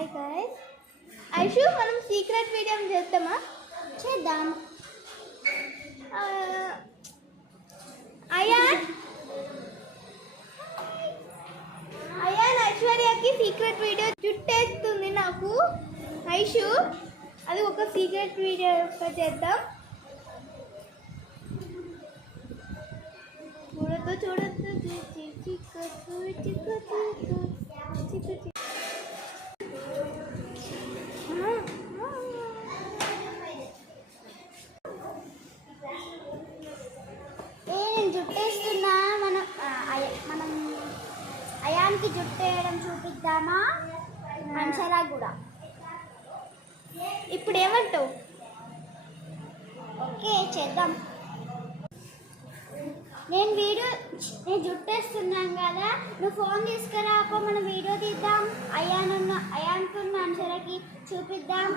Hi guys. Aishu మనం secret video చేద్దామా? చేద్దాం. అయాన్ ఐశ్వర్యకి సీక్రెట్ వీడియో చుట్టేస్తుంది నాకు. ఐషు అది ఒక సీక్రెట్ వీడియో చేద్దాం. చూడొద్దు నేను జుట్టేస్తున్నా. మనం అయాన్కి జుట్టు వేయడం చూపిద్దామా? అంశలా కూడా. ఇప్పుడు ఏమంటావు? ఓకే చేద్దాం. నేను జుట్టేస్తున్నాను కదా, నువ్వు ఫోన్ తీసుకురా, అప్పుడు మనం వీడియో తీద్దాం. అయాన్కున్న అంశలకి చూపిద్దాం.